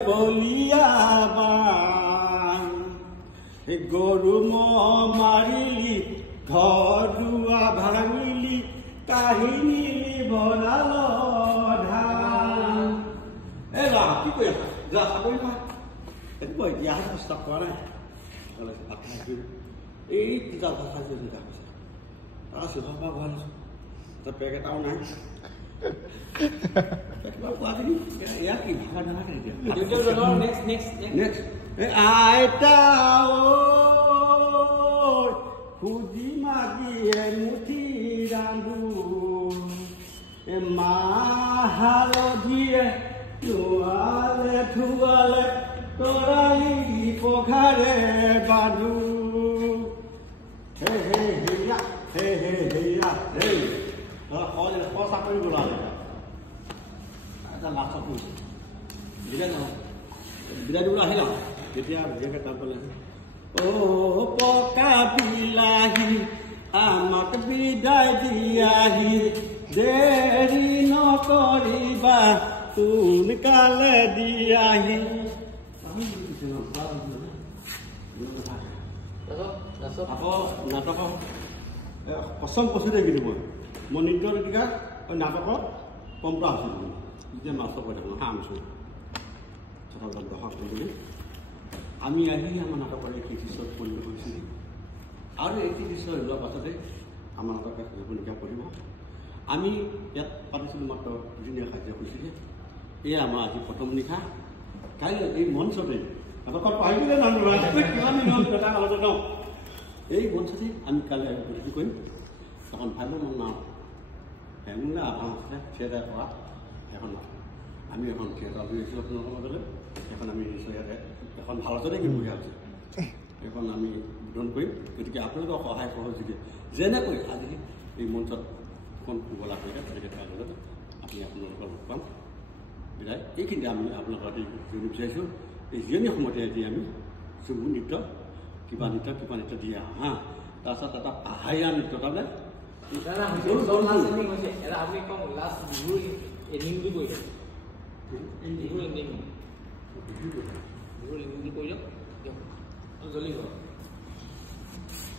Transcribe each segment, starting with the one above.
কলিয়াবান গরু মারিলি ঘর দুয়া ভাঙিলি কাহিনী বনাল ধান এ রা কি কই যা সাবই না এই বই দিয়া চেষ্টা কৰা নাই এই কিতা ভাষা যে যা কৈছে আছে বাবা ভাল তা পেকেটাও নাই আইতা খুজি মাগিয়ে মুঠি ৰান্ধো মা হালধিয়ে তোৱালে থোৱালে তৰালি পঘাৰে বান্ধো হে হে হেয়া হে হে হেয়া হে সঁচা কৰি গ'লালে এটা লাষ্টত কৈছে বিদায় নহয় বিদায় দিবলৈ আহিলা তেতিয়া বিজেকে তাৰ পালে অ' পকা বিলাহী আমাক বিদায় দিয়াহি দেৰি নকৰিবা সোনকালে দিয়াহি আকৌ নাটকৰ কচম কৈছোঁ দেই কিন্তু মই নৃত্য গীতিকা নাটকত পম্পৰা হৈছিলোঁ যেতিয়া মাষ্টৰ কৈ থাকোঁ হাঁ আছোঁ তথাপিত গ্ৰহণ কৰিবলৈ আমি আহি আমাৰ নাটকৰ এই দৃশ্যত পৰিৱেশ কৰিছিলোঁ আৰু এই দৃশ্য লোৱাৰ পাছতে আমাৰ নাটকে ভূমিকা কৰিব আমি ইয়াত পাতিছিলোঁ মাত্ৰ দুদিনীয়া কাৰ্য কৰিছিলে এয়া আমাৰ আজি প্ৰথম নিশা কাইলৈ এই মঞ্চতে নাটকত পাৰিলে কিমান দিনৰ কথা আলোচনা ন এই মঞ্চতে আমি কাইলৈ গতিকে কৰিম তখন ভালো মন নাও হেমুনা আপোনালোকে থিয়েটাৰ কৰা এখন আমি এখন থিয়েটাৰ লৈ আহিছোঁ আপোনালোকৰ মাজলৈ এখন আমি নিশ্চয় ইয়াতে এখন ভালততে কিনিবলগীয়া হৈছে এখন আমি উদ্বোধন কৰিম গতিকে আপোনালোকৰ সহায় সহযোগী যেনেকৈ আজি এই মঞ্চত এখন শুবলা কৰিলে তেনেকৈ তাৰ লগত আমি আপোনালোকৰ লগ পাম বিদায় এইখিনিতে আমি আপোনালোকৰ জিৰণি বিচাৰিছোঁ এই জিৰণি সময়তে আজি আমি চুবু নৃত্য কিবা নৃত্য দি আহোঁ হা তাৰপিছত এটা পাহাৰীয়া নৃত্য তাৰমানে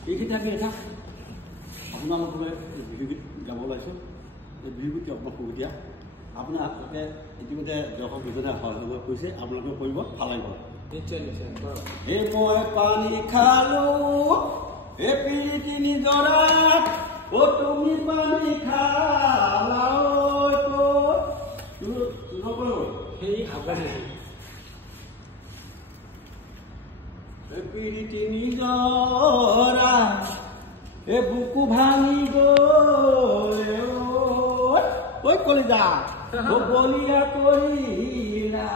এইখিনি আমি এটা আপোনালোকলৈ বিহু গীত গাব ওলাইছোঁ এই বিহু গীত আপোনাক সুবিধা আপোনাৰ আপোনালোকে ইতিমধ্যে দৰ্শক দুজনে সহায় কৰিছে আপোনালোকে কৰিব ভাল লাগিব নিশ্চয় নিশ্চয় এই মই পানী খালোঁ এই পিৰিতি নিজৰা ও তুমি পানী খালা পিৰিতি নিজৰা এ বুকু ভাঙি গ'লে ঐ কলিজা বলিয়া কৰিলা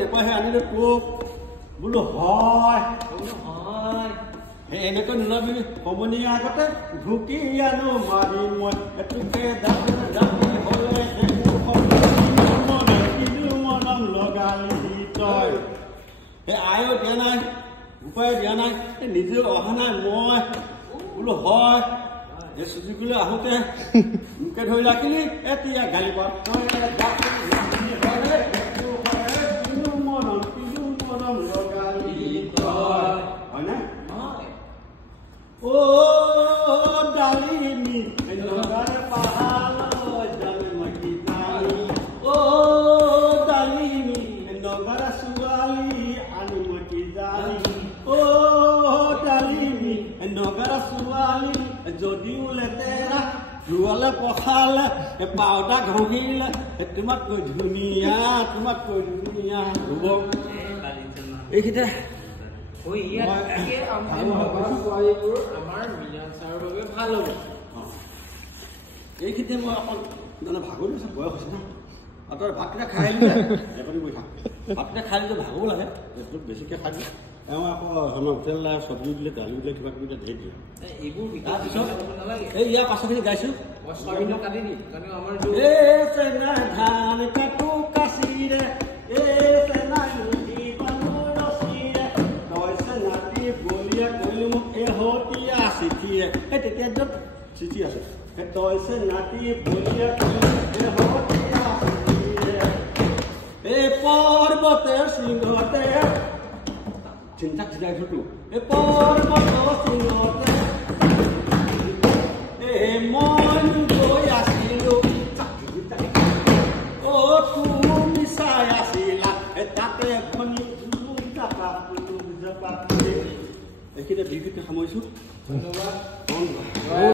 নেপাহে আনিলে কোক বোলো হয় এনেকৈ নোলাবি সমনীয়া আগতে ঢুকি আনো মাৰি মই এটুকে দাবি হ'লে মনম লগালি তই আয়ো দিয়া নাই উপায় দিয়া নাই নিজে অহা নাই মই বোলো হয় এই সুযোগলৈ আহোঁতে মোকে ধৰি ৰাখিলি এতিয়া গালি পা মনম লগালি তই হয়নে ও ডালিমি নগাৰ পাহাৰলৈ যামে মতি জানি ও ডালিমি নগাৰ ছোৱালী আনি মতি জানি ও ডালিমি নগাৰ ছোৱালী যদিও লেতেৰা ৰুৱালে পখালে পাউদা ঘঁহিলে তোমাতকৈ ধুনীয়া হ'ব এইখিনিতে এইখিনিতে মই অকণ মানে ভাগৰ দিছোঁ বয়স হৈছে না আৰু তই ভাতকেইটা খাই আহিলে ভাতকেইটা খাই দিলে ভাগৰো লাগে বেছিকৈ খাই দিলে এওঁ আকৌ আমাৰ হোটেল চব্জি দিলে দালি দিলে কিবা কিবি ধেৰ দিয়ে এই ইয়াৰ পাছৰখিনি গাইছোঁ ধান কাটো কাচিৰে বলিয়া কৰিলো মোক এহতীয়া চিঠিয়ে এই তেতিয়া য'ত চিঠি আছে তইছে নাতি বলিয়া এহতীয়া চিঠিয়ে এই পৰ্বতে সিংহতে চিন্তা চিন্তা ঘটো এই পৰ্বত সিংহতে এই মন গৈ আছিলো অ' তুমি চাই আছিলা তাতে ভনী এইখিনিতে বিহুতে সামৰিছোঁ ধন্যবাদ।